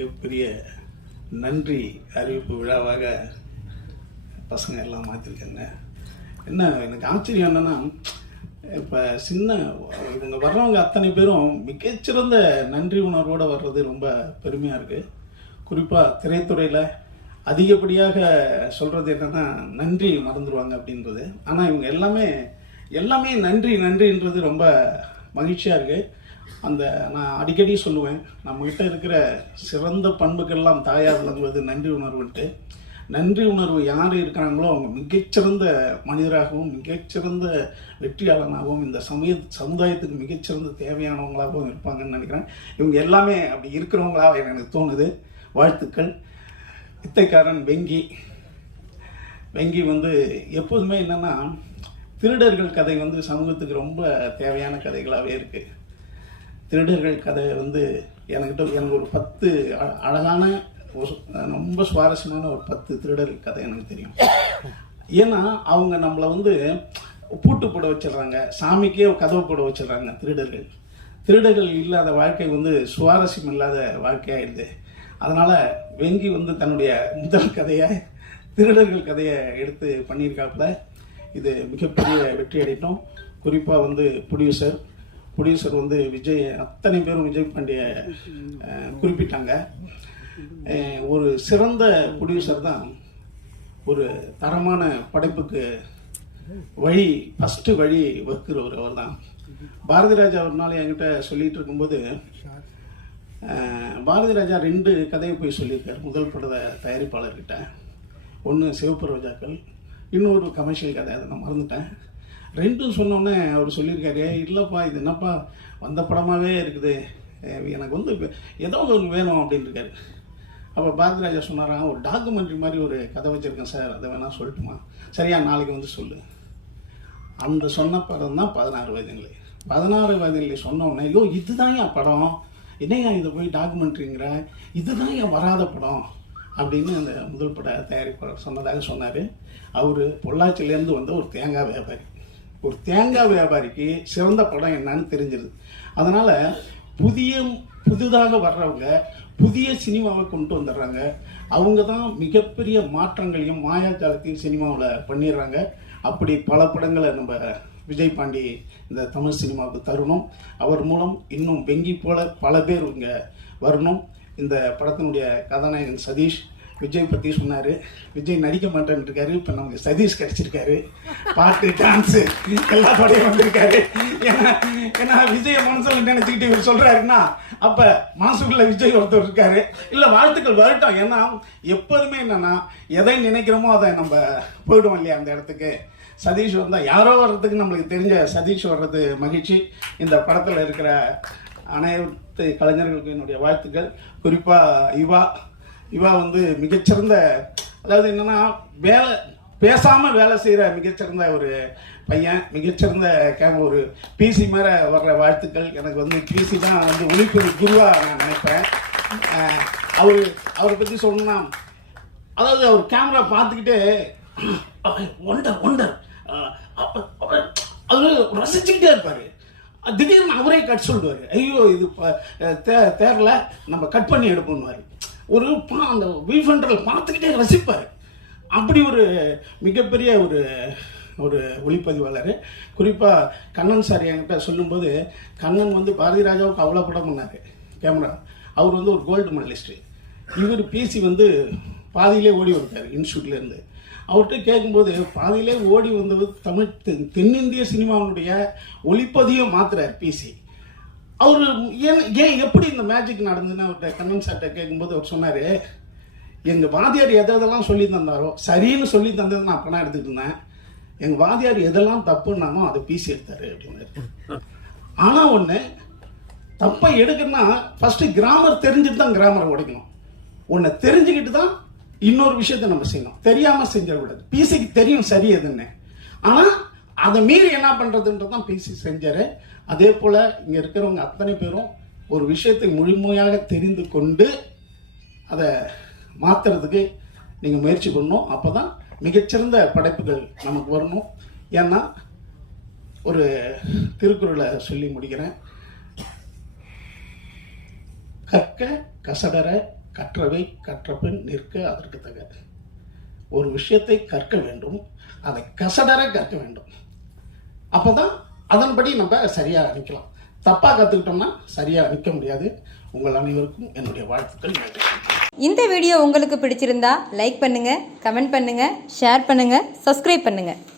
மிகப்பெரிய நன்றி அறிவிப்பு விழாவாக பசங்க எல்லாம் மாற்றிருக்காங்க என்ன எனக்கு ஆச்சரியம் என்னென்னா இப்போ சின்ன இவங்க வர்றவங்க அத்தனை பேரும் மிகச்சிறந்த நன்றி உணர்வோடு வர்றது ரொம்ப பெருமையாக இருக்குது குறிப்பாக திரைத்துறையில் அதிகப்படியாக சொல்கிறது என்னென்னா நன்றி மறந்துடுவாங்க அப்படின்றது ஆனால் இவங்க எல்லாமே எல்லாமே நன்றி நன்றின்றது ரொம்ப மகிழ்ச்சியாக இருக்குது அந்த நான் அடிக்கடி சொல்லுவேன் நம்மக்கிட்ட இருக்கிற சிறந்த பண்புகள்லாம் தாயார் விளங்குவது நன்றி உணர்வுன்ட்டு நன்றி உணர்வு யார் இருக்கிறாங்களோ அவங்க மிகச்சிறந்த மனிதராகவும் மிகச்சிறந்த வெற்றியாளனாகவும் இந்த சமய சமுதாயத்துக்கு மிகச்சிறந்த தேவையானவங்களாகவும் இருப்பாங்கன்னு நினைக்கிறேன் இவங்க எல்லாமே அப்படி இருக்கிறவங்களாக எனக்கு தோணுது வாழ்த்துக்கள் இத்தைக்காரன் வெங்கி வெங்கி வந்து எப்போதுமே என்னென்னா திருடர்கள் கதை வந்து சமூகத்துக்கு ரொம்ப தேவையான கதைகளாகவே இருக்குது திருடர்கள் கதை வந்து எனக்கிட்ட எனக்கு ஒரு பத்து அழகான ரொம்ப சுவாரஸ்யமான ஒரு பத்து திருடர்கள் கதை எனக்கு தெரியும் ஏன்னா அவங்க நம்மளை வந்து பூட்டு போட வச்சிடுறாங்க சாமிக்கே கதவு போட வச்சிடுறாங்க திருடர்கள் திருடர்கள் இல்லாத வாழ்க்கை வந்து சுவாரஸ்யம் இல்லாத வாழ்க்கையாயிடுது அதனால் வெங்கி வந்து தன்னுடைய முதல் கதையை திருடர்கள் கதையை எடுத்து பண்ணியிருக்காப்புல இது மிகப்பெரிய வெற்றி அடைட்டோம் குறிப்பாக வந்து ப்ரொடியூசர் ப்ரொடியூசர் வந்து விஜய் அத்தனை பேரும் விஜய் பாண்டிய குறிப்பிட்டாங்க ஒரு சிறந்த ப்ரொடியூசர் தான் ஒரு தரமான படைப்புக்கு வழி ஃபஸ்ட்டு வழி வகுக்கிறவர் அவர் தான் பாரதி ராஜா ஒரு நாள் என்கிட்ட சொல்லிகிட்டு இருக்கும்போது பாரதி ராஜா ரெண்டு கதையை போய் சொல்லியிருக்கார் முதல் பட தயாரிப்பாளர்கிட்ட ஒன்று சிவப்பு ரோஜாக்கள் இன்னொரு கமர்ஷியல் கதை அதை நான் மறந்துட்டேன் ரெண்டும் சொன்னோன்னே அவர் சொல்லியிருக்காரு இல்லைப்பா இது என்னப்பா வந்த படமாகவே இருக்குது எனக்கு வந்து ஏதோ ஒன்று வேணும் அப்படின்னு இருக்காரு அப்போ பாரதிராஜா சொன்னாரா ஒரு டாக்குமெண்ட்ரி மாதிரி ஒரு கதை வச்சுருக்கேன் சார் அதை வேணால் சொல்லட்டுமா சரியா நாளைக்கு வந்து சொல்லு அந்த சொன்ன படம் தான் பதினாறு வயதுங்களே பதினாறு வயதுங்களே சொன்னோடனே ஐயோ இதுதான் என் படம் என்னையா இதை போய் டாக்குமெண்ட்ரிங்கிற இதுதான் என் வராத படம் அப்படின்னு அந்த முதல் பட தயாரிப்பாளர் சொன்னதாக சொன்னார் அவர் பொள்ளாச்சியிலேருந்து வந்த ஒரு தேங்காய் வியாபாரி ஒரு தேங்காய் வியாபாரிக்கு சிறந்த படம் என்னன்னு தெரிஞ்சிருது அதனால் புதிய புதிதாக வர்றவங்க புதிய சினிமாவை கொண்டு வந்துடுறாங்க அவங்க தான் மிகப்பெரிய மாற்றங்களையும் மாயாஜாலத்தையும் சினிமாவில் பண்ணிடுறாங்க அப்படி பல படங்களை நம்ம விஜய் பாண்டி இந்த தமிழ் சினிமாவுக்கு தருணும் அவர் மூலம் இன்னும் வெங்கி போல பல பேர் இங்கே வரணும் இந்த படத்தினுடைய கதாநாயகன் சதீஷ் விஜய் பற்றி சொன்னார் விஜய் நடிக்க மாட்டேன்னு இருக்காரு இப்போ நமக்கு சதீஷ் கிடச்சிருக்காரு பாட்டு டான்ஸு எல்லாத்தோடையும் வந்திருக்காரு ஏன்னா ஏன்னா விஜயை மனசில் நினச்சிக்கிட்டு இவர் சொல்கிறாருன்னா அப்போ மனசுக்குள்ளே விஜய் ஒருத்தர் இருக்காரு இல்லை வாழ்த்துக்கள் வரட்டும் ஏன்னா எப்போதுமே என்னென்னா எதை நினைக்கிறோமோ அதை நம்ம போயிடுவோம் இல்லையா அந்த இடத்துக்கு சதீஷ் வந்தால் யாரோ வர்றதுக்கு நம்மளுக்கு தெரிஞ்ச சதீஷ் வர்றது மகிழ்ச்சி இந்த படத்தில் இருக்கிற அனைத்து கலைஞர்களுக்கு என்னுடைய வாழ்த்துக்கள் குறிப்பாக யுவா இவா வந்து மிகச்சிறந்த அதாவது என்னன்னா வேலை பேசாமல் வேலை செய்கிற மிகச்சிறந்த ஒரு பையன் மிகச்சிறந்த கே ஒரு பிசி மேலே வர்ற வாழ்த்துக்கள் எனக்கு வந்து பிசி தான் வந்து ஒழிப்பு குருவாக நான் நினைப்பேன் அவர் அவரை பற்றி சொன்னால் அதாவது அவர் கேமரா பார்த்துக்கிட்டே ஒண்டர் ஒண்டர் அது ரசிச்சுக்கிட்டே இருப்பார் திடீர்னு அவரே கட் சொல்லுவார் ஐயோ இது தேரில் நம்ம கட் பண்ணி எடுப்போம்வார் ஒரு பா அந்த வியூ பார்த்துக்கிட்டே ரசிப்பார் அப்படி ஒரு மிகப்பெரிய ஒரு ஒரு ஒளிப்பதிவாளர் குறிப்பாக கண்ணன் சார் என்கிட்ட சொல்லும்போது கண்ணன் வந்து பாரதி ராஜாவுக்கு அவ்வளோ படம் பண்ணார் கேமரா அவர் வந்து ஒரு கோல்டு மெடலிஸ்ட்டு இவர் பேசி வந்து பாதியிலே ஓடி வந்தார் இன்ஸ்டியூட்லேருந்து அவர்கிட்ட கேட்கும்போது பாதியிலே ஓடி வந்தது தமிழ் தென்னிந்திய சினிமாவுடைய ஒளிப்பதிவை மாத்துறார் பிசி அவர் ஏன் ஏன் எப்படி இந்த மேஜிக் நடந்ததுன்னு அவர்கிட்ட கண்ணன் சார்கிட்ட கேட்கும்போது அவர் சொன்னார் எங்கள் வாதியார் எதை எதெல்லாம் சொல்லி தந்தாரோ சரின்னு சொல்லி தந்ததை நான் பணம் எடுத்துக்கிட்டேன் இருந்தேன் எங்கள் வாதியார் எதெல்லாம் தப்புன்னாமோ அதை பீசி எடுத்தார் அப்படின்னு ஆனால் ஒன்று தப்பை எடுக்கணும்னா ஃபர்ஸ்ட் கிராமர் தெரிஞ்சுட்டு தான் கிராமரை உடைக்கணும் உன்னை தெரிஞ்சுக்கிட்டு தான் இன்னொரு விஷயத்த நம்ம செய்யணும் தெரியாமல் செஞ்சிடக்கூடாது பிசிக்கு தெரியும் சரி எதுன்னு ஆனால் அதை மீறி என்ன பண்ணுறதுன்றது தான் பேசி செஞ்சார் அதே போல் இங்கே இருக்கிறவங்க அத்தனை பேரும் ஒரு விஷயத்தை முழுமையாக தெரிந்து கொண்டு அதை மாற்றுறதுக்கு நீங்கள் முயற்சி பண்ணணும் அப்போ தான் மிகச்சிறந்த படைப்புகள் நமக்கு வரணும் ஏன்னா ஒரு திருக்குறளை சொல்லி முடிக்கிறேன் கற்க கசடர கற்றவை கற்றபின் நிற்க அதற்கு தக ஒரு விஷயத்தை கற்க வேண்டும் அதை கசடர கற்க வேண்டும் அப்போ தான் அதன்படி நம்ம சரியாக நிற்கலாம் தப்பாக கற்றுக்கிட்டோம்னா சரியாக நிற்க முடியாது உங்கள் அனைவருக்கும் என்னுடைய வாழ்த்துக்கள் நன்றி இந்த வீடியோ உங்களுக்கு பிடிச்சிருந்தா லைக் பண்ணுங்கள் கமெண்ட் பண்ணுங்கள் ஷேர் பண்ணுங்கள் சப்ஸ்கிரைப் பண்ணுங்கள்